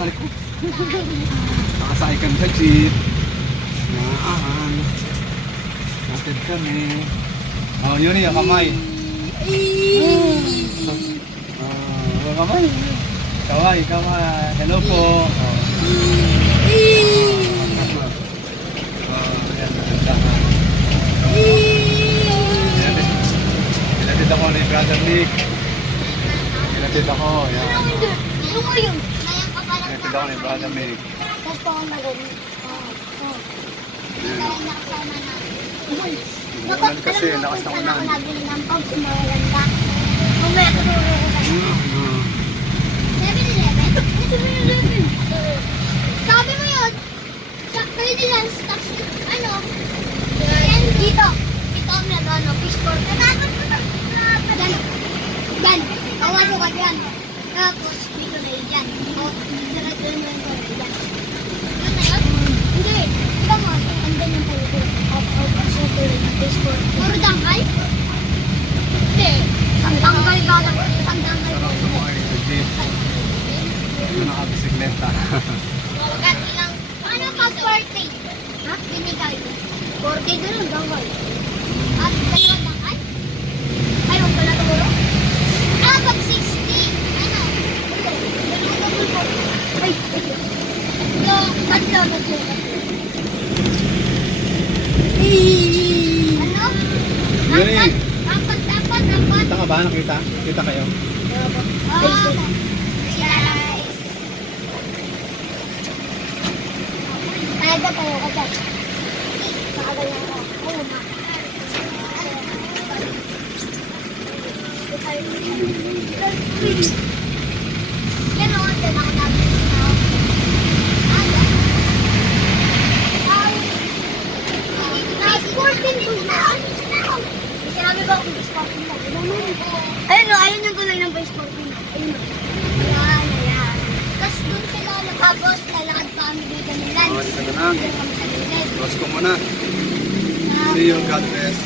Mahal ko. Nakasakay kami sa jeep. Naahan. Natid kami. Oh, yun yung kamay. Kamay. Kaway, kaway. Hello po. Pinatid ako ni Brother Nick. Pinatid ako. Yan. Ano mo yun? Mayang ka pala Pinatid ako ni Brother Nick. Tapos pa ako nag-uwi. Kaya nakasama natin. Umuulan kasi, lakas ng ulan. Ako nabili ng pag umuulan ka. Mamaya tuturo ko sa'yo. 7-Eleven? Ano 7-Eleven? Sabi mo yun. Kayo din lang. Ano? Yan dito. Dito kami nag-ano. Fishbowl. Natakot ko na. Gan. Awas ko yan. Tapos dito na yan. Dito na doon na yan. Yun na yun? Hindi. Ikaw mo. Andun yung pulo. Sa tuloy na fishbowl. Puro dangkal? Hindi. Tanggal ka na. Tanggal Sarap sa mga sa jeep. Yung nakabisikleta. Kat ilang, ano ka 40? Ha? Binigay. 40 doon ang dangkal. At dalawang dangkal? Ay, huwag ka na tumuro? Ah, pag 60. Ano? Dalawang dangkal po. Ay, tatlo. Ano? Yun eh. Dapat. Kita ka ba? Nakita? Kita kayo? Guys. Ada pa yung agad. Nakagayan ko. Oo, ma. Yan o, ito nakanabi na ako. Sporting na. Sinabi ba kung sporting na? Ayun o, ayun yung tuloy ng sporting na. Ayun o. Ayan. Tapos doon sila nakapos, lalakad pa kami dito nila. Oh, dito na lang. Dito kami sa gilid. Close ko muna. See you. God bless.